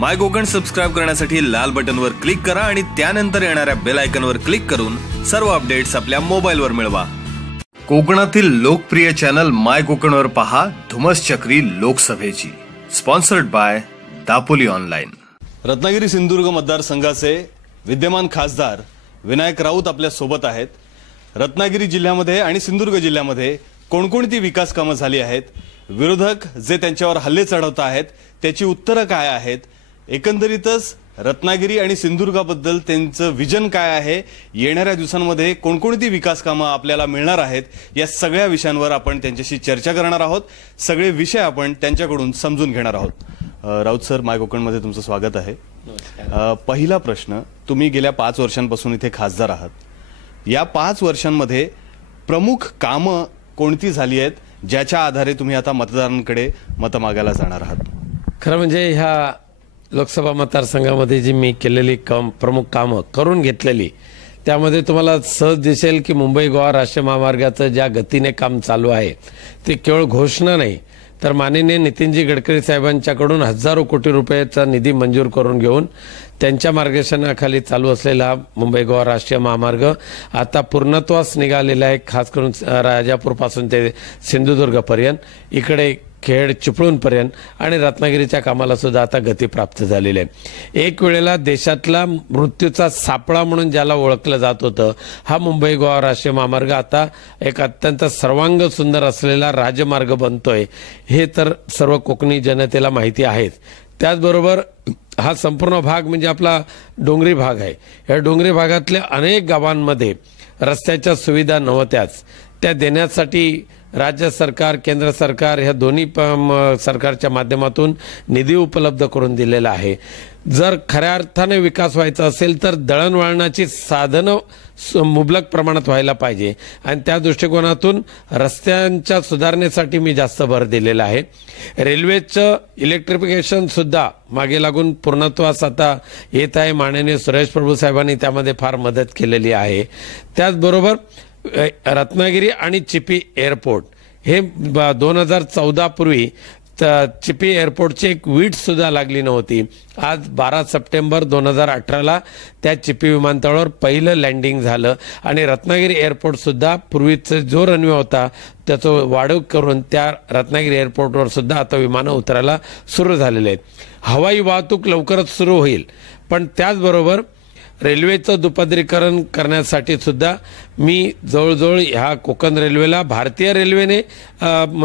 माय Konkan subscribe करण्यासाठी लाल बटनवर click करा आणि त्यानंतर येणाऱ्या बेल आयकॉनवर क्लिक करून सर्व अपडेट्स आपल्या मोबाईलवर मिळवा. कोकणातील लोकप्रिय चॅनल माय कोकणवर पहा धुमस चक्री लोकसभेची. Sponsored by Dapoli online. Ratnagiri Sindhudurg मतदारसंघाचे विद्यमान खासदार विनायक राऊत आपल्या सोबत आहेत. रत्नागिरी जिल्ह्यामध्ये आणि सिंधुदुर्ग जिल्ह्यामध्ये कोणकोणती विकास कामं झाली आहेत, विरोधक जे त्यांच्यावर हल्ले चढवत आहेत त्याची उत्तरं काय आहेत, एकंदरीतच रत्नागिरी आणि सिंधुदुर्गाबद्दल त्यांचं विजन काय आहे, येणाऱ्या दिवसांमध्ये कोणकोणती विकास कामं आपल्याला मिळणार आहेत, या सगळ्या विषयांवर आपण त्यांच्याशी चर्चा करणार आहोत. सगळे विषय आपण त्यांच्याकडून समजून घेणार आहोत. राऊत सर, माय कोकणमध्ये तुमचं स्वागत आहे. पहिला प्रश्न, तुम्ही गेल्या 5 वर्षांपासून इथे खासदार आहात. या 5 वर्षांमध्ये प्रमुख कामं कोणती झाली आहेत ज्याच्या आधारे तुम्ही आता मतदारांकडे मतं मागायला जाणार आहात? खरं म्हणजे ह्या लोकसभा मतदारसंघामध्ये जी मी केलेली प्रमुख कामं करून घेतलेली, त्यामध्ये तुम्हाला सहज दिसेल की मुंबई गोवा राष्ट्रीय महामार्गाचं ज्या गतीने काम चालू आहे ते केवळ घोषणा नाही, तर माननीय नितीनजी गडकरी साहेबांच्याकडून हजारो कोटी रुपयाचा निधी मंजूर करून घेऊन त्यांच्या मार्गदर्शनाखाली चालू असलेला मुंबई गोवा राष्ट्रीय महामार्ग आता पूर्णत्वास निघालेला आहे. खास करून राजापूरपासून ते सिंधुदुर्गपर्यंत, इकडे खेड चिपळूणपर्यंत आणि रत्नागिरीच्या कामाला सुद्धा आता गती प्राप्त झालेली आहे. एक वेळेला देशातला मृत्यूचा सापळा म्हणून ज्याला ओळखलं जात होतं, हा मुंबई गोवा राष्ट्रीय महामार्ग आता एक अत्यंत सर्वांग सुंदर असलेला राजमार्ग बनतोय, हे तर सर्व कोकणी जनतेला माहिती आहेच. त्याचबरोबर हा संपूर्ण भाग म्हणजे आपला डोंगरी भाग आहे. या डोंगरी भागातल्या अनेक गावांमध्ये रस्त्याच्या सुविधा नव्हत्याच, त्या देण्यासाठी राज्य सरकार, केंद्र सरकार ह्या दोन्ही सरकारच्या माध्यमातून निधी उपलब्ध करून दिलेला आहे. जर खऱ्या अर्थाने विकास व्हायचा असेल तर दळणवळणाची साधनं मुबलक प्रमाणात व्हायला पाहिजे आणि त्या दृष्टिकोनातून रस्त्यांच्या सुधारणेसाठी मी जास्त भर दिलेला आहे. रेल्वेचं इलेक्ट्रिफिकेशन सुद्धा मागे लागून पूर्णत्वास आता येत आहे. माननीय सुरेश प्रभू साहेबांनी त्यामध्ये फार मदत केलेली आहे. त्याचबरोबर रत्नागिरी आणि चिपी एअरपोर्ट हे 2014 पूर्वी चिपी एअरपोर्टची एक वीट सुद्धा लागली नव्हती. आज 12 सप्टेंबर 2018ला त्या चिपी विमानतळावर पहिलं लँडिंग झालं आणि रत्नागिरी एअरपोर्ट सुद्धा पूर्वीचा जो रनवे होता त्याचं वाढव करून त्या रत्नागिरी एअरपोर्टवर सुद्धा आता विमानं उतरायला सुरू झालेले आहेत. हवाई वाहतूक लवकरच सुरू होईल, पण त्याचबरोबर रेल्वेचं दुपदरीकरण करण्यासाठी सुद्धा मी जवळजवळ ह्या कोकण रेल्वेला भारतीय रेल्वेने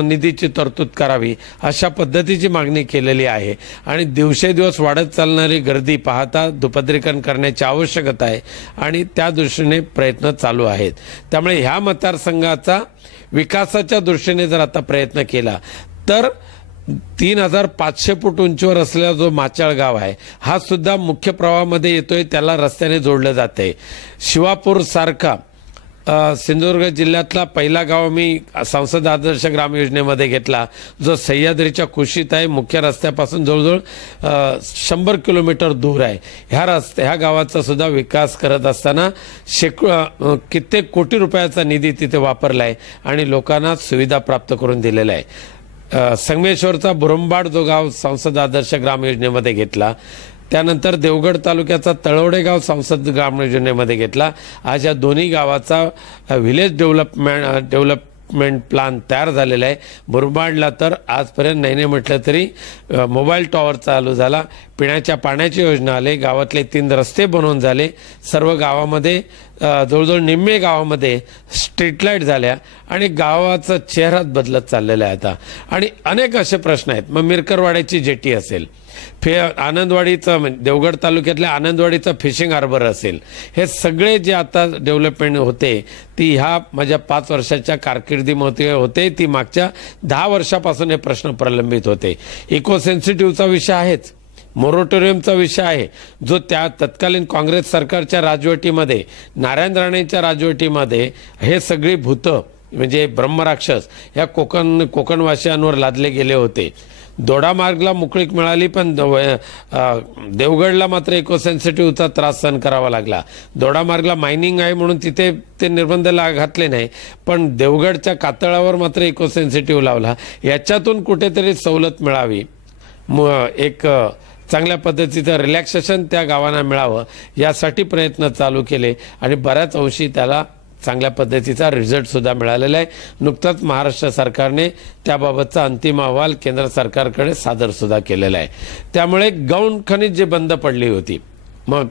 निधीची तरतूद करावी अशा पद्धतीची मागणी केलेली आहे. आणि दिवसेदिवस वाढत चालणारी गर्दी पाहता दुपदरीकरण करण्याची आवश्यकता आहे आणि त्या दृष्टीने प्रयत्न चालू आहेत. त्यामुळे ह्या मतदारसंघाचा विकासाच्या दृष्टीने जर आता प्रयत्न केला तर 3500 फूट उंचीवर असलेला जो माचाळ गाव आहे हा सुद्धा मुख्य प्रवाहामध्ये येतोय, त्याला रस्त्याने जोडलं जाते. शिवापूर सारखा सिंधुदुर्ग जिल्ह्यातला पहिला गाव मी संसद आदर्श ग्राम योजनेमध्ये घेतला, जो सह्याद्रीच्या कुशीत आहे. मुख्य रस्त्यापासून जवळजवळ 100 किलोमीटर दूर आहे. ह्या गावाचा सुद्धा विकास करत असताना कित्येक कोटी रुपयाचा निधी तिथे वापरला आहे आणि लोकांना सुविधा प्राप्त करून दिलेला आहे. संगमेश्वरचा बुरंबाड जो गाव संसद आदर्श ग्राम योजनेमध्ये घेतला, त्यानंतर देवगड तालुक्याचा तळवडे गाव संसद ग्राम योजनेमध्ये घेतला. आज या दोन्ही गावाचा व्हिलेज डेव्हलपमेंट प्लॅन तयार झालेला आहे. बुरंबाडला तर आजपर्यंत नाही म्हटलं तरी मोबाईल टॉवर चालू झाला, पिण्याच्या पाण्याची योजना आली, गावातले 3 रस्ते बनवून झाले, सर्व गावामध्ये जवळजवळ निम्मे गावामध्ये स्ट्रीट लाईट झाल्या आणि गावाचा चेहराच बदलत चाललेला आहे आता. आणि अनेक असे प्रश्न आहेत. मग मिरकरवाड्याची जेटी असेल, आनंदवाडीचं देवगड तालुक्यातल्या आनंदवाडीचं फिशिंग हार्बर असेल, हे सगळे जे आता डेव्हलपमेंट होते ती ह्या माझ्या 5 वर्षाच्या कारकिर्दीमध्ये होते. ती मागच्या 10 वर्षापासून हे प्रश्न प्रलंबित होते. इको सेन्सिटिव्हचा विषय आहेच, मोरटोरियमचा विषय आहे, जो त्या तत्कालीन काँग्रेस सरकारच्या राजवटीमध्ये, नारायण राणेंच्या राजवटीमध्ये हे सगळी भूतं म्हणजे ब्रह्मराक्षस ह्या कोकणवासियांवर लादले गेले होते. दोडामार्गला मोकळीक मिळाली, पण देवगडला मात्र इको सेन्सिटिव्हचा त्रास सहन करावा लागला. दोडामार्गला मायनिंग आहे म्हणून तिथे ते निर्बंध घातले नाही, पण देवगडच्या कातळावर मात्र इको सेन्सिटिव्ह लावला. याच्यातून कुठेतरी सवलत मिळावी, एक चांगल्या पद्धतीचं रिलॅक्सेशन त्या गावांना मिळावं यासाठी प्रयत्न चालू केले आणि बऱ्याच अंशी त्याला चांगल्या पद्धतीचा रिझल्ट सुद्धा मिळालेला आहे. नुकताच महाराष्ट्र सरकारने त्याबाबतचा अंतिम अहवाल केंद्र सरकारकडे सादर सुद्धा केलेला आहे. त्यामुळे गौण खनिज जे बंद पडली होती, मग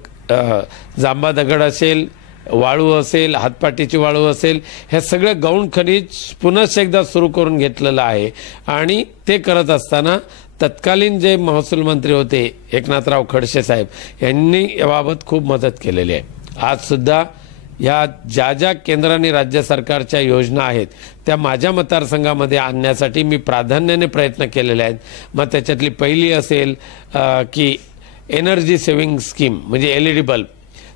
जांबा दगड असेल, वाळू असेल, हातपाटीची वाळू असेल, हे सगळं गौण खनिज पुन्हा एकदा सुरू करून घेतलेलं आहे. आणि ते करत असताना तत्कालीन जे महसूल मंत्री होते एकनाथराव खडसे साहेब यांनी याबाबत खूप मदत केलेली आहे. आज सुद्धा या ज्या ज्या केंद्र आणि राज्य सरकारच्या योजना आहेत त्या माझ्या मतदारसंघामध्ये आणण्यासाठी मी प्राधान्याने प्रयत्न केलेले आहेत. मग त्याच्यातली पहिली असेल की एनर्जी सेव्हिंग स्कीम, म्हणजे LED bulb,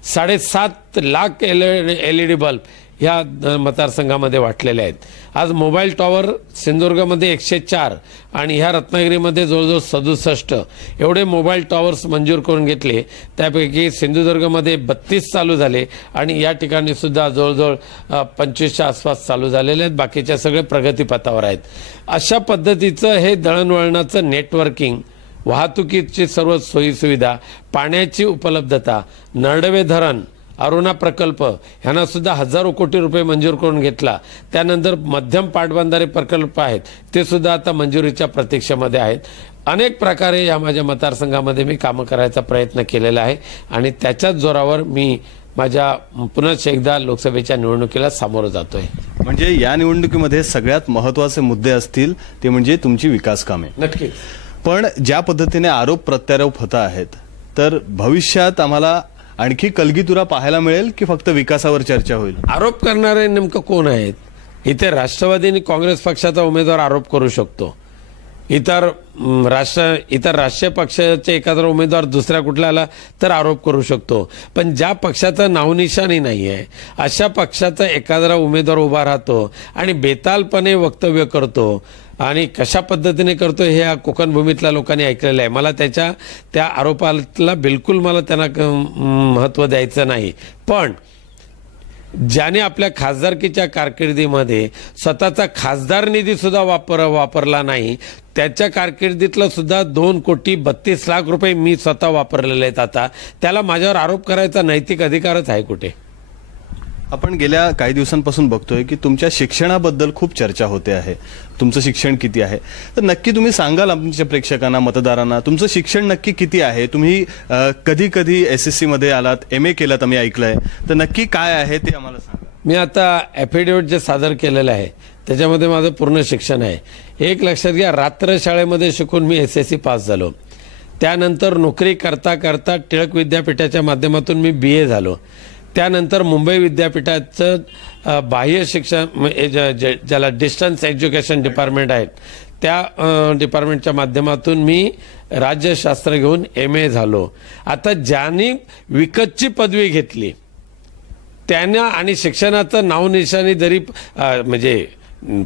7.5 lakh LED bulb ह्या मतदारसंघामध्ये वाटलेले आहेत. आज मोबाईल टॉवर सिंधुदुर्गमध्ये 104 आणि ह्या रत्नागिरीमध्ये जवळजवळ 67 एवढे मोबाईल टॉवर्स मंजूर करून घेतले. त्यापैकी सिंधुदुर्गमध्ये 32 चालू झाले आणि या ठिकाणी सुद्धा जवळजवळ 25च्या आसपास चालू झालेले आहेत. बाकीच्या सगळे प्रगतीपथावर आहेत. अशा पद्धतीचं हे दळणवळणाचं नेटवर्किंग, वाहतुकीची सर्व सोयीसुविधा, पाण्याची उपलब्धता, नरडवे धरण, अरुणा प्रकल्प ह्यांना सुद्धा हजारो कोटी रुपये मंजूर करून घेतला. त्यानंतर मध्यम पाटबंधारे प्रकल्प आहेत ते सुद्धा आता मंजुरीच्या प्रतीक्षेमध्ये आहेत. अनेक प्रकारे या माझ्या मतदारसंघामध्ये मी कामं करायचा प्रयत्न केलेला आहे आणि त्याच्याच जोरावर मी माझ्या पुन्हा एकदा लोकसभेच्या निवडणुकीला सामोरं जातोय. म्हणजे या निवडणुकीमध्ये सगळ्यात महत्त्वाचे मुद्दे असतील ते म्हणजे तुमची विकास कामे. नक्कीच. पण ज्या पद्धतीने आरोप प्रत्यारोप होत आहेत, तर भविष्यात आम्हाला आणखी कलगीतुरा पाहायला मिळेल की फक्त विकासावर चर्चा होईल? आरोप करणारे नेमकं कोण आहेत? इथे राष्ट्रवादी आणि काँग्रेस पक्षाचा उमेदवार आरोप करू शकतो. इतर राष्ट्रीय पक्षाचे एखादा उमेदवार दुसऱ्या कुठला आला तर आरोप करू शकतो. पण ज्या पक्षाचं नावनिशाणी नाही आहे अशा पक्षाचा एखादा उमेदवार उभा राहतो आणि बेतालपणे वक्तव्य करतो आणि कशा पद्धतीने करतो हे या कोकण भूमीतल्या लोकांनी ऐकलेलं आहे. मला त्या आरोपाला बिलकुल त्यांना महत्त्व द्यायचं नाही. पण ज्याने आपल्या खासदारकीच्या कारकिर्दीमध्ये स्वतःचा खासदार निधी सुद्धा वापरला नाही, त्याच्या कारकिर्दीतलं सुद्धा 2,32,00,000 रुपये मी स्वतः वापरलेले आहेत. आता त्याला माझ्यावर आरोप करायचा नैतिक अधिकारच आहे कुठे? आपण गेल्या काही दिवसांपासून बघतोय की तुमच्या शिक्षणाबद्दल खूप चर्चा होते आहे. तुमचं शिक्षण किती आहे? तर नक्की तुम्ही सांगाल आमच्या प्रेक्षकांना, मतदारांना, तुमचं शिक्षण नक्की किती आहे? तुम्ही कधी कधी SSC मध्ये आलात, MA केलात आम्ही ऐकलंय, तर नक्की काय आहे ते आम्हाला सांगा. मी आता ॲफिडेव्हिट जे सादर केलेलं आहे त्याच्यामध्ये माझं पूर्ण शिक्षण आहे. एक लक्षात घ्या, रात्र शाळेमध्ये शिकून मी SSC पास झालो. त्यानंतर नोकरी करता करता टिळक विद्यापीठाच्या माध्यमातून मी BA झालो. त्यानंतर मुंबई विद्यापीठाचं बाह्य शिक्षण ज्याला डिस्टन्स एज्युकेशन डिपार्टमेंट आहेत त्या डिपार्टमेंटच्या माध्यमातून मी राज्यशास्त्र घेऊन MA झालो. आता ज्यांनी विकतची पदवी घेतली त्यांना आणि शिक्षणाचं नावनिशाणी जरी म्हणजे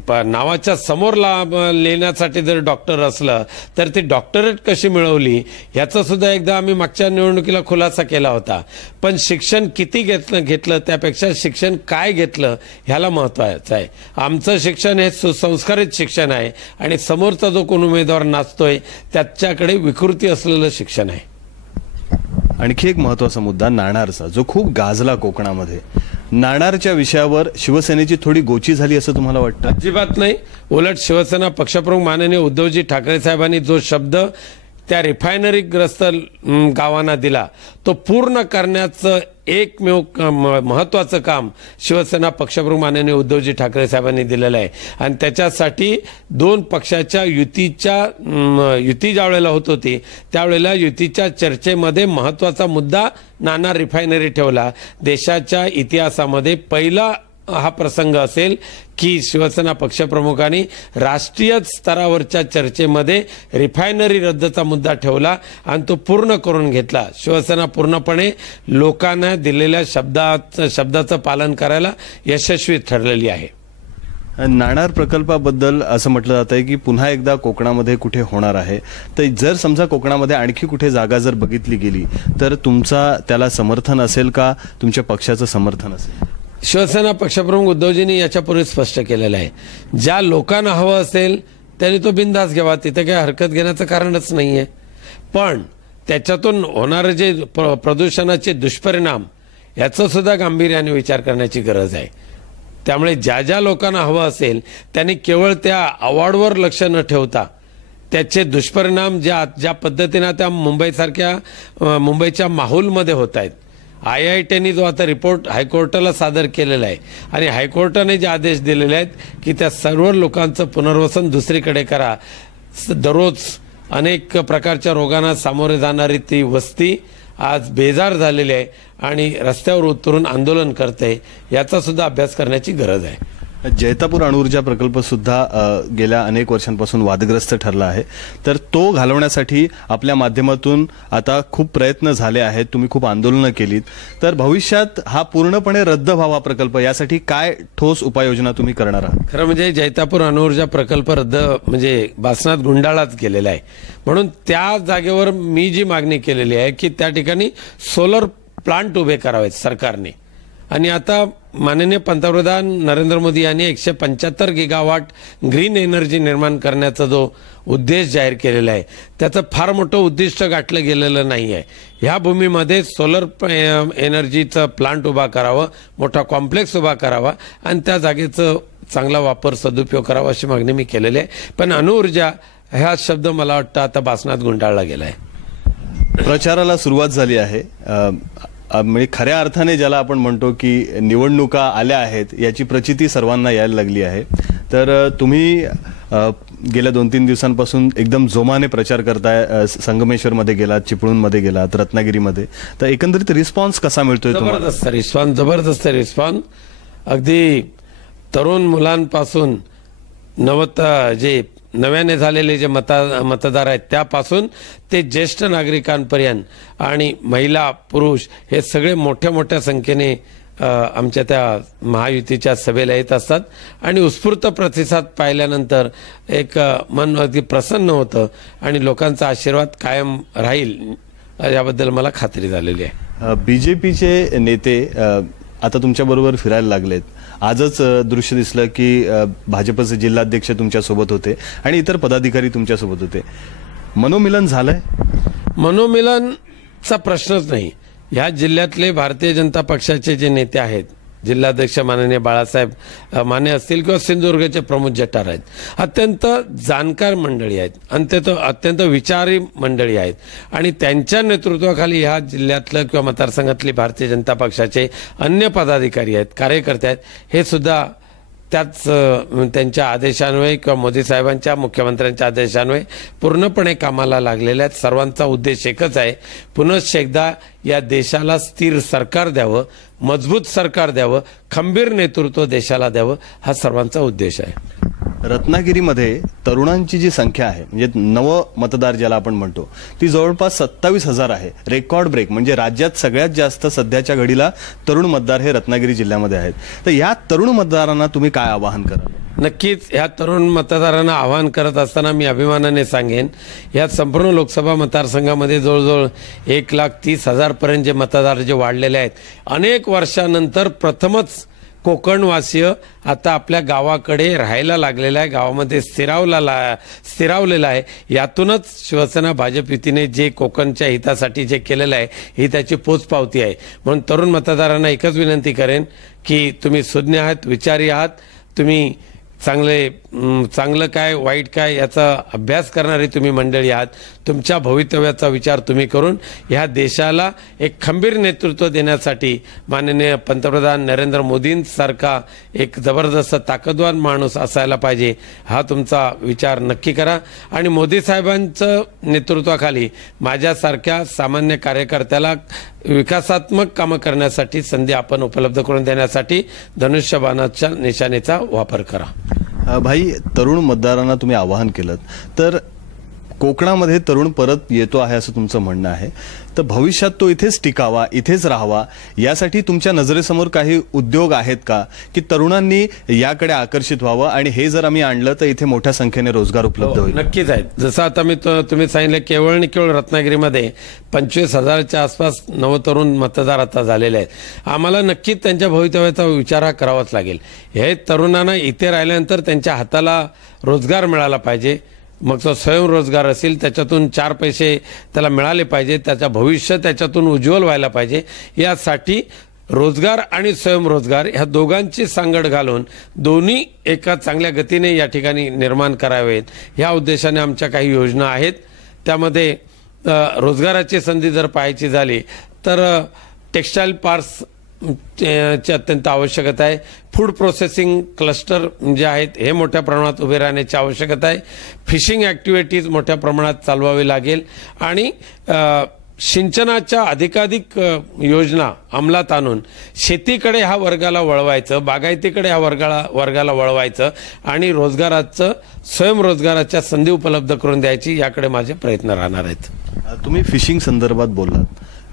नावाच्या समोर लिहिण्यासाठी जर डॉक्टर असलं तर ती डॉक्टरेट कशी मिळवली याचा सुद्धा एकदा आम्ही मागच्या निवडणुकीला खुलासा केला होता. पण शिक्षण किती घेतलं त्यापेक्षा शिक्षण काय घेतलं ह्याला महत्त्वाचं आहे. आमचं शिक्षण हे सुसंस्कारित शिक्षण आहे आणि समोरचा जो कोण उमेदवार नाचतोय त्याच्याकडे विकृती असलेलं शिक्षण आहे. आणखी एक महत्त्वाचा मुद्दा नाणारचा, जो खूप गाजला कोकणामध्ये. नाणारच्या विषयावर शिवसेनेची थोडी गोची झाली असं तुम्हाला वाटतं? अजिबात नाही. उलट शिवसेना पक्षप्रमुख माननीय उद्धवजी ठाकरे साहेबांनी जो शब्द त्या रिफायनरीग्रस्त गावांना दिला तो पूर्ण करण्याचं एकमेव महत्त्वाचं काम शिवसेना पक्षप्रमुख माननीय उद्धवजी ठाकरे साहेबांनी दिलेलं आहे. आणि त्याच्यासाठी दोन पक्षाच्या युती ज्या वेळेला होत होती त्यावेळेला युतीच्या चर्चेमध्ये महत्त्वाचा मुद्दा नाणार रिफायनरी ठेवला. देशाच्या इतिहासामध्ये पहिला हा प्रसंग असेल की शिवसेना पक्षप्रमुखांनी राष्ट्रीय स्तरावरच्या चर्चेमध्ये रिफायनरी रद्दचा मुद्दा ठेवला आणि तो पूर्ण करून घेतला. शिवसेना पूर्णपणे लोकांना दिलेल्या शब्दाचं पालन करायला यशस्वी ठरलेली आहे. नाणार प्रकल्पाबद्दल असं म्हटलं जात आहे की पुन्हा एकदा कोकणामध्ये कुठे होणार आहे. तर जर समजा कोकणामध्ये आणखी कुठे जागा जर बघितली गेली तर तुमचा त्याला समर्थन असेल का, तुमच्या पक्षाचं समर्थन असेल? शिवसेना पक्षप्रमुख उद्धवजींनी याच्यापूर्वी स्पष्ट केलेलं आहे, ज्या लोकांना हवं असेल त्यांनी तो बिनधास्त घ्यावा, तिथे काही हरकत घेण्याचं कारणच नाहीये. पण त्याच्यातून होणारे जे प्रदूषणाचे दुष्परिणाम याचा सुद्धा गांभीर्याने विचार करण्याची गरज आहे. त्यामुळे ज्या ज्या लोकांना हवं असेल त्यांनी केवळ त्या अवॉर्डवर लक्ष न ठेवता त्याचे दुष्परिणाम ज्या पद्धतीने त्या मुंबईच्या माहोलमध्ये होत आहेत. IITने जो आता रिपोर्ट हायकोर्टाला सादर केलेला आहे आणि हायकोर्टाने जे आदेश दिलेले आहेत की त्या सर्व लोकांचं पुनर्वसन दुसरीकडे करा. दररोज अनेक प्रकारच्या रोगांना सामोरे जाणारी ती वस्ती आज बेजार झालेली आहे आणि रस्त्यावर उतरून आंदोलन करते. याचा सुद्धा अभ्यास करण्याची गरज आहे. जैतापूर अणुऊर्जा प्रकल्प सुद्धा गेल्या अनेक वर्षांपासून वादग्रस्त ठरला आहे. तर तो घालवण्यासाठी आपल्या माध्यमातून आता खूप प्रयत्न झाले आहेत, तुम्ही खूप आंदोलनं केलीत. तर भविष्यात हा पूर्णपणे रद्द व्हावा प्रकल्प, यासाठी काय ठोस उपाययोजना तुम्ही करणार आहात? खरं म्हणजे जैतापूर अणुऊर्जा प्रकल्प रद्द म्हणजे बासनात गुंडाळाच गेलेला आहे. म्हणून त्या जागेवर मी जी मागणी केलेली आहे की त्या ठिकाणी सोलर प्लांट उभे करावेत सरकारने. आणि आता माननीय पंतप्रधान नरेंद्र मोदी यांनी 175 गिगावॉट ग्रीन एनर्जी निर्माण करण्याचा जो उद्देश जाहीर केलेला आहे त्याचं फार मोठं उद्दिष्ट गाठलं गेलेलं नाही आहे. ह्या भूमीमध्ये सोलर एनर्जीचं प्लांट उभा करावं, मोठा कॉम्प्लेक्स उभा करावा आणि त्या जागेचं चांगला वापर सदुपयोग करावा अशी मागणी मी केलेली आहे. पण अणुऊर्जा हा शब्द मला वाटतं आता बासनात गुंडाळला गेला आहे. प्रचाराला सुरुवात झाली आहे. म्हणजे खऱ्या अर्थाने ज्याला आपण म्हणतो की निवडणुका आल्या आहेत याची प्रचिती सर्वांना यायला लागली आहे. तर तुम्ही गेल्या 2-3 दिवसांपासून एकदम जोमाने प्रचार करताय. संगमेश्वरमध्ये गेलात, चिपळूणमध्ये गेलात, रत्नागिरीमध्ये. तर एकंदरीत रिस्पॉन्स कसा मिळतोय तुम्हाला? जबरदस्त रिस्पॉन्स. अगदी तरुण मुलांपासून जे नव्याने झालेले जे मतदार आहेत त्यापासून ते ज्येष्ठ नागरिकांपर्यंत आणि महिला पुरुष हे सगळे मोठ्या मोठ्या संख्येने आमच्या त्या महायुतीच्या सभेला येत असतात आणि उत्स्फूर्त प्रतिसाद पाहिल्यानंतर एक मन अगदी प्रसन्न होतं आणि लोकांचा आशीर्वाद कायम राहील याबद्दल मला खात्री झालेली आहे. बीजेपीचे नेते आता तुमच्याबरोबर फिरायला लागलेत. आजच दृश्य दिसलं की भाजपचे जिल्हाध्यक्ष तुमच्यासोबत होते आणि इतर पदाधिकारी तुमच्यासोबत होते. मनोमिलन झालंय? मनोमिलनचा प्रश्नच नाही. ह्या जिल्ह्यातले भारतीय जनता पक्षाचे जे नेते आहेत, जिल्हाध्यक्ष माननीय बाळासाहेब माने असतील किंवा सिंधुदुर्गचे प्रमोद जठार आहेत, अत्यंत जाणकार मंडळी आहेत, अत्यंत विचारी मंडळी आहेत आणि त्यांच्या नेतृत्वाखाली ह्या जिल्ह्यातलं किंवा मतदारसंघातली भारतीय जनता पक्षाचे अन्य पदाधिकारी आहेत, कार्यकर्ते आहेत, हे सुद्धा त्यांच्या आदेशान्वये किंवा मोदी साहेबांच्या मुख्यमंत्र्यांच्या आदेशान्वये पूर्णपणे कामाला लागलेल्या आहेत. सर्वांचा उद्देश एकच आहे, पुनश्च एकदा या देशाला स्थिर सरकार द्यावं, मजबूत सरकार द्यावं, खंबीर नेतृत्व देशाला द्यावं, हा सर्वांचा उद्देश आहे. रत्नागिरीमध्ये तरुणांची जी संख्या आहे म्हणजे नव मतदार ज्याला आपण म्हणतो ती जवळपास 27,000 आहे. Record break. म्हणजे राज्यात सगळ्यात जास्त सध्याच्या घडीला तरुण मतदार हे रत्नागिरी जिल्ह्यामध्ये आहेत. तर या तरुण मतदारांना तुम्ही काय आवाहन कराल? नक्कीच ह्या तरुण मतदारांना आवाहन करत असताना मी अभिमानाने सांगेन, या संपूर्ण लोकसभा मतदारसंघामध्ये जवळजवळ 1,30,000 पर्यंत जे मतदार जे वाढलेले आहेत, अनेक वर्षानंतर प्रथमच कोकणवासीय आता आपल्या गावाकडे राहायला लागलेला आहे, गावामध्ये स्थिरावलेला आहे. यातूनच शिवसेना भाजप युतीने जे कोकणच्या हितासाठी जे केलेलं आहे ही त्याची पोचपावती आहे. म्हणून तरुण मतदारांना एकच विनंती करेन की तुम्ही सुज्ञ आहात, विचारी आहात, तुम्ही चांगलं काय वाईट काय याचा अभ्यास करणारी तुम्ही मंडळी आहात. तुमच्या भवितव्याचा विचार तुम्ही करून ह्या देशाला एक खंबीर नेतृत्व देण्यासाठी माननीय पंतप्रधान नरेंद्र मोदींसारखा एक जबरदस्त ताकदवान माणूस असायला पाहिजे, हा तुमचा विचार नक्की करा. आणि मोदी साहेबांचं नेतृत्वाखाली माझ्यासारख्या सामान्य कार्यकर्त्याला विकासात्मक कामं करण्यासाठी संधी आपण उपलब्ध करून देण्यासाठी धनुष्यबाणाच्या निशाणेचा वापर करा. भाई, तरुण मतदारांना तुम्ही आवाहन केलं तर कोकणामध्ये तरुण परत येतो आहे असं तुमचं म्हणणं आहे. तर भविष्यात तो इथेच टिकावा, इथेच राहावा, यासाठी तुमच्या नजरेसमोर काही उद्योग आहेत का की तरुणांनी याकडे आकर्षित व्हावं आणि हे जर आम्ही आणलं तर इथे मोठ्या संख्येने रोजगार उपलब्ध होईल? नक्कीच आहेत. जसं आता तुम्ही सांगितलं, केवळ आणि केवळ रत्नागिरीमध्ये 25,000च्या आसपास नवतरुण मतदार आता झालेले आहेत. आम्हाला नक्कीच त्यांच्या भवितव्याचा विचार हा करावाच लागेल. हे तरुणांना इथे राहिल्यानंतर त्यांच्या हाताला रोजगार मिळाला पाहिजे, मग तो स्वयंरोजगार असेल, त्याच्यातून 4 पैसे त्याला मिळाले पाहिजे, त्याचं भविष्य त्याच्यातून उज्ज्वल व्हायला पाहिजे. यासाठी रोजगार आणि स्वयंरोजगार ह्या दोघांची सांगड घालून दोन्ही एका चांगल्या गतीने या ठिकाणी निर्माण करावेत, ह्या उद्देशाने आमच्या काही योजना आहेत. त्यामध्ये रोजगाराची संधी जर पाहायची झाली तर टेक्स्टाईल पार्क्स ची अत्यंत आवश्यकता आहे. फूड प्रोसेसिंग क्लस्टर जे आहेत हे मोठ्या प्रमाणात उभे राहण्याची आवश्यकता आहे. फिशिंग ॲक्टिव्हिटीज मोठ्या प्रमाणात चालवावी लागेल आणि सिंचनाच्या अधिकाधिक योजना अंमलात आणून शेतीकडे ह्या वर्गाला वळवायचं, बागायतीकडे ह्या वर्गाला वळवायचं आणि रोजगाराचं स्वयंरोजगाराच्या संधी उपलब्ध करून द्यायची, याकडे माझे प्रयत्न राहणार आहेत. तुम्ही फिशिंग संदर्भात बोललात.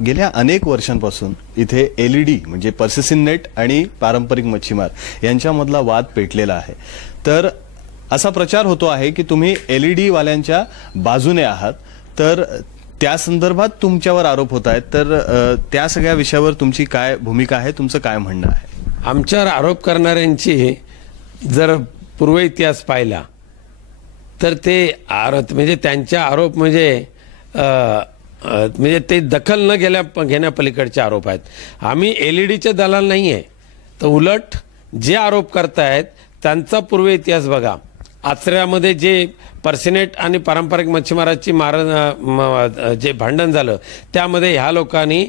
गेल्या अनेक वर्षांपासून इथे LED म्हणजे पर्सिस्टंट नेट आणि पारंपरिक मच्छीमार यांच्यामधला वाद पेटलेला आहे. तर असा प्रचार होतो आहे की तुम्ही LED वाल्यांच्या बाजूने आहात, तर त्या संदर्भात तुमच्यावर आरोप होत आहेत. तर त्या सगळ्या विषयावर तुमची काय भूमिका आहे, तुमचं काय म्हणणं आहे? आमच्यावर आरोप करणाऱ्यांची जर पूर्व इतिहास पाहिला तर ते म्हणजे त्यांच्या आरोप म्हणजे ते दखल न घेण्यापलीकडचे आरोप आहेत. आम्ही LEDचे दलाल नाही आहे. तर उलट जे आरोप करतायत त्यांचा पूर्व इतिहास बघा. आचऱ्यामध्ये जे पर्सिनेट आणि पारंपरिक मच्छीमाराची जे भांडण झालं त्यामध्ये ह्या लोकांनी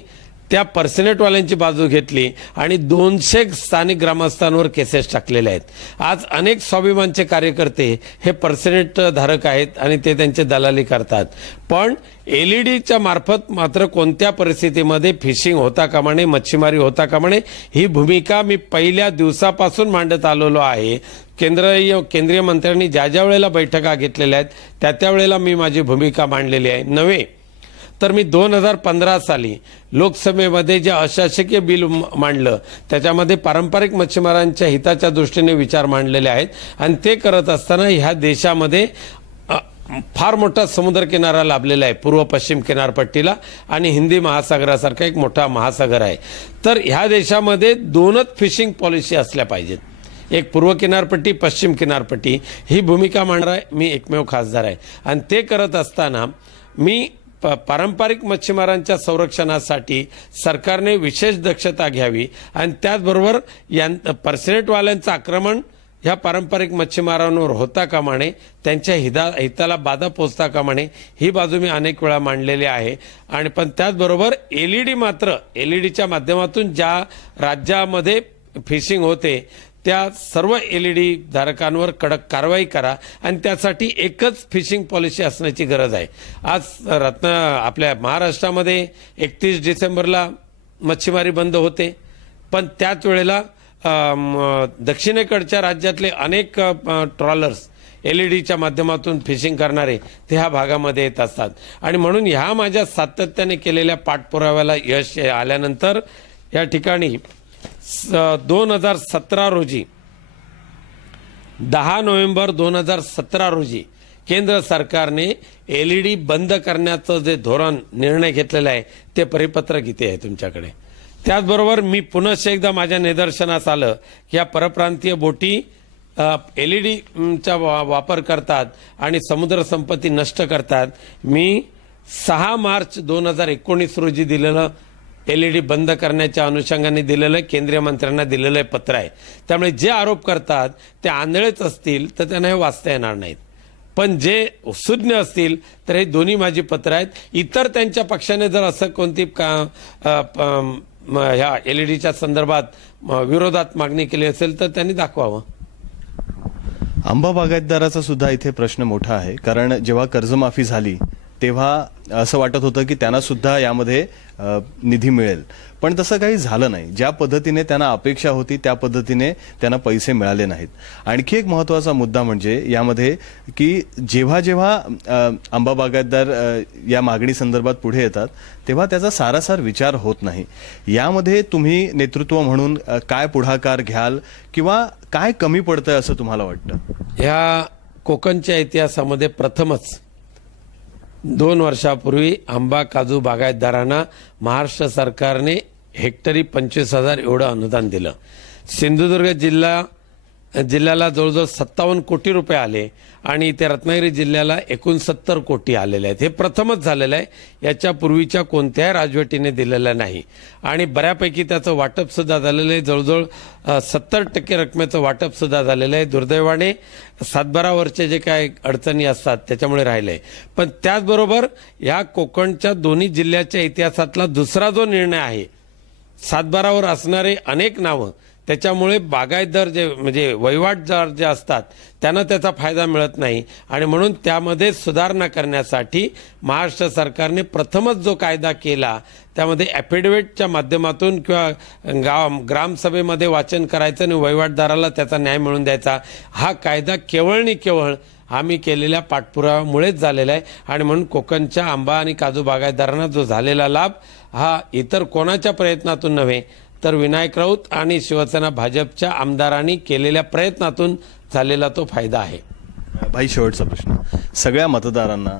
त्या पर्सिनेटवाल्यांची बाजू घेतली आणि 200 स्थानिक ग्रामस्थांवर केसेस टाकलेले आहेत. आज अनेक स्वाभिमानचे कार्यकर्ते हे पर्सिनेट धारक आहेत आणि ते त्यांचे दलाली करतात. पण LEDच्या मार्फत मात्र कोणत्या परिस्थितीमध्ये फिशिंग होता कामा नये, मच्छीमारी होता कामा नये, ही भूमिका मी पहिल्या दिवसापासून मांडत आलेलो आहे. केंद्रीय मंत्र्यांनी ज्या वेळेला बैठका घेतलेल्या आहेत त्या वेळेला मी माझी भूमिका मांडलेली आहे. नव्हे तर मी 2015 साली लोकसभेमध्ये जे अशासकीय बिल मांडलं त्याच्यामध्ये पारंपरिक मच्छीमारांच्या हिताच्या दृष्टीने विचार मांडलेले आहेत. आणि ते करत असताना ह्या देशामध्ये फार मोठा समुद्र किनारा लाभलेला आहे, पूर्व पश्चिम किनारपट्टीला, आणि हिंदी महासागरासारखा एक मोठा महासागर आहे. तर ह्या देशामध्ये 2च फिशिंग पॉलिसी असल्या पाहिजेत, एक पूर्व किनारपट्टी, पश्चिम किनारपट्टी. ही भूमिका मांडणारा मी एकमेव खासदार आहे. आणि ते करत असताना मी पारंपरिक मच्छीमारांच्या संरक्षणासाठी सरकारने विशेष दक्षता घ्यावी आणि त्याचबरोबर पर्सिनेटवाल्यांचं आक्रमण ह्या पारंपरिक मच्छीमारांवर होता कामा नये, त्यांच्या हिताला बाधा पोचता कामा नये, ही बाजू मी अनेक वेळा मांडलेली आहे. आणि पण त्याचबरोबर LEDच्या माध्यमातून ज्या राज्यामध्ये फिशिंग होते त्या सर्व LED धारकांवर कडक कारवाई करा आणि त्यासाठी एकच फिशिंग पॉलिसी असण्याची गरज आहे. आज आपल्या महाराष्ट्रामध्ये 31 डिसेंबरला मच्छीमारी बंद होते, पण त्याच वेळेला दक्षिणेकडच्या राज्यातले अनेक ट्रॉलर्स LEDच्या माध्यमातून फिशिंग करणारे ते ह्या भागामध्ये येत असतात. आणि म्हणून ह्या माझ्या सातत्याने केलेल्या पाठपुराव्याला यश आल्यानंतर या ठिकाणी 2017 रोजी 10 नोव्हेंबर 2017 रोजी केंद्र सरकारने LED बंद करण्याचं जे निर्णय घेतलेला आहे ते परिपत्रक इथे आहे तुमच्याकडे. त्याचबरोबर मी पुनश्च एकदा माझ्या निदर्शनास आलं की या परप्रांतीय बोटी LEDचा वापर करतात आणि समुद्र संपत्ती नष्ट करतात. मी 6 मार्च 2019 रोजी दिलेलं LED बंद करण्याच्या अनुषंगाने दिलेलं केंद्रीय मंत्र्यांना दिलेलं पत्र आहे. त्यामुळे जे आरोप करतात ते आंधळेच असतील तर त्यांना हे वाचता येणार नाहीत, पण जे सुज्ञ असतील तर हे दोन्ही माझी पत्र आहेत. इतर त्यांच्या पक्षाने जर असं कोणती ह्या LEDच्या संदर्भात विरोधात मागणी केली असेल तर त्यांनी दाखवावं. आंबा बागायतदाराचा सुद्धा इथे प्रश्न मोठा आहे, कारण जेव्हा कर्जमाफी झाली तेव्हा असं वाटत होतं की त्यांना सुद्धा यामध्ये निधी मिळेल, पण तसं काही झालं नाही. ज्या पद्धतीने त्यांना अपेक्षा होती त्या पद्धतीने त्यांना पैसे मिळाले नाहीत. आणखी एक महत्त्वाचा मुद्दा म्हणजे यामध्ये की जेव्हा जेव्हा आंबा बागायतदार या मागणी संदर्भात पुढे येतात तेव्हा त्याचा सारासार विचार होत नाही. यामध्ये तुम्ही नेतृत्व म्हणून काय पुढाकार घ्याल किंवा काय कमी पडतंय असं तुम्हाला वाटतं? ह्या कोकणच्या इतिहासामध्ये प्रथमच 2 वर्षापूर्वी आंबा काजू बागायतदारांना महाराष्ट्र सरकारने हेक्टरी 25,000 एवढं अनुदान दिलं. सिंधुदुर्ग जिल्हा जिल्ह्याला जवळजवळ 57 कोटी रुपये आले आणि ते रत्नागिरी जिल्ह्याला 69 कोटी आलेले आहेत. हे प्रथमच झालेलं आहे. याच्या पूर्वीच्या कोणत्याही राजवटीने दिलेलं नाही आणि बऱ्यापैकी त्याचं वाटप सुद्धा झालेलं आहे. जवळजवळ 70% रकमेचं वाटप सुद्धा झालेलं आहे. दुर्दैवाने सातबारावरचे जे काय अडचणी असतात त्याच्यामुळे राहिले. पण त्याचबरोबर या कोकणच्या दोन्ही जिल्ह्याच्या इतिहासातला दुसरा जो निर्णय आहे, सातबारावर असणारे अनेक नावं, त्याच्यामुळे बागायतदार जे म्हणजे वहिवाटदार जे असतात त्यांना त्याचा फायदा मिळत नाही आणि म्हणून त्यामध्ये सुधारणा करण्यासाठी महाराष्ट्र सरकारने प्रथमच जो कायदा केला त्यामध्ये ॲफिडेव्हिटच्या माध्यमातून किंवा ग्रामसभेमध्ये वाचन करायचं आणि वहिवाटदाराला त्याचा न्याय मिळवून द्यायचा, हा कायदा केवळ आणि केवळ आम्ही केलेल्या पाठपुराव्यामुळेच झालेला आहे. आणि म्हणून कोकणच्या आंबा आणि काजू बागायतदारांना जो झालेला लाभ हा इतर कोणाच्या प्रयत्नातून नव्हे तर विनायक राऊत आणि शिवसेना भाजपच्या आमदारांनी केलेल्या प्रयत्नातून झालेला तो फायदा आहे. भाई, शेवटचा प्रश्न, सगळ्या मतदारांना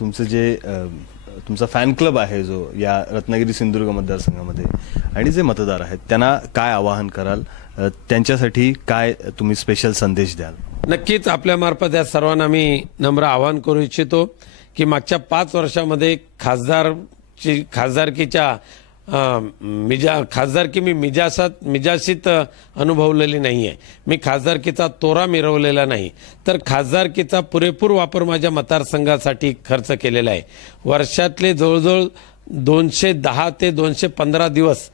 तुमचा फॅन क्लब आहे जो या रत्नागिरी सिंधुदुर्ग मतदारसंघामध्ये आणि जे मतदार आहेत त्यांना काय आवाहन कराल, त्यांच्यासाठी काय तुम्ही स्पेशल संदेश द्याल? नक्कीच आपल्यामार्फत या सर्वांना मी नम्र आवाहन करू इच्छितो की मागच्या 5 वर्षामध्ये खासदारकी मी मिजाशीत अनुभवलेली नाहीये. मी खासदारकीचा तोरा मिरवलेला नाही, तर खासदारकीचा पुरेपूर वापर माझ्या मतदारसंघासाठी खर्च केलेला आहे. वर्षातले जवळजवळ 210 ते 215 दिवस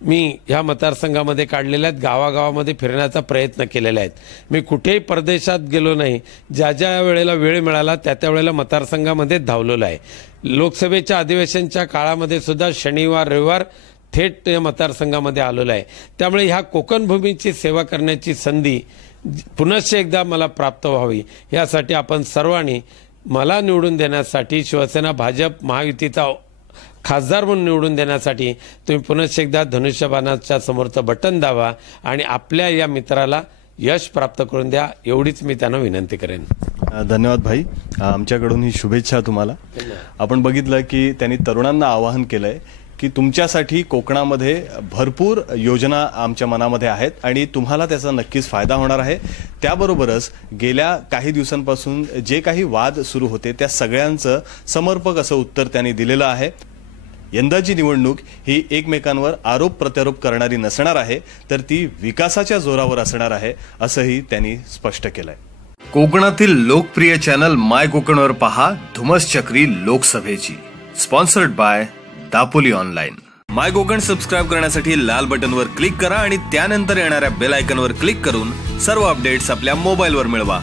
मी ह्या मतदारसंघामध्ये काढलेले आहेत. गावागावामध्ये फिरण्याचा प्रयत्न केलेला आहे. मी कुठेही परदेशात गेलो नाही. ज्या ज्या वेळेला वेळ मिळाला त्या वेळेला मतदारसंघामध्ये धावलेलो आहे. लोकसभेच्या अधिवेशनच्या काळामध्ये सुद्धा शनिवार रविवार थेट मतदारसंघामध्ये आलेलो आहे. त्यामुळे ह्या कोकण भूमीची सेवा करण्याची संधी पुनश्च एकदा मला प्राप्त व्हावी यासाठी आपण सर्वांनी मला निवडून देण्यासाठी, शिवसेना भाजप महायुतीचा खासदार म्हणून निवडून देण्यासाठी तुम्ही पुनश्च एकदा धनुष्यबाणाच्या समोरचं बटन दाबा आणि आपल्या या मित्राला यश प्राप्त करून द्या, एवढीच मी त्यांना विनंती करेन. धन्यवाद भाई, आमच्याकडून ही शुभेच्छा तुम्हाला. आपण बघितलं की त्यांनी तरुणांना आवाहन केलंय की तुमच्यासाठी कोकणामध्ये भरपूर योजना आमच्या मनामध्ये आहेत आणि तुम्हाला त्याचा नक्कीच फायदा होणार आहे. त्याबरोबरच गेल्या काही दिवसांपासून जे काही वाद सुरू होते त्या सगळ्यांचं समर्पक असं उत्तर त्यांनी दिलेलं आहे. यंदाची निवडणूक ही एकमेकांवर आरोप प्रत्यारोप करणारी नसणार आहे, तर ती विकासाच्या जोरावर असणार आहे, असंही त्यांनी स्पष्ट केलंय. कोकणातील लोकप्रिय चॅनल माय कोकणवर पहा धुमस चक्री लोकसभेची, sponsored by Dapoli online. My Konkan subscribe करण्यासाठी लाल बटनवर क्लिक करा आणि त्यानंतर येणाऱ्या बेल आयकॉनवर क्लिक करून सर्व अपडेट्स आपल्या मोबाईलवर मिळवा.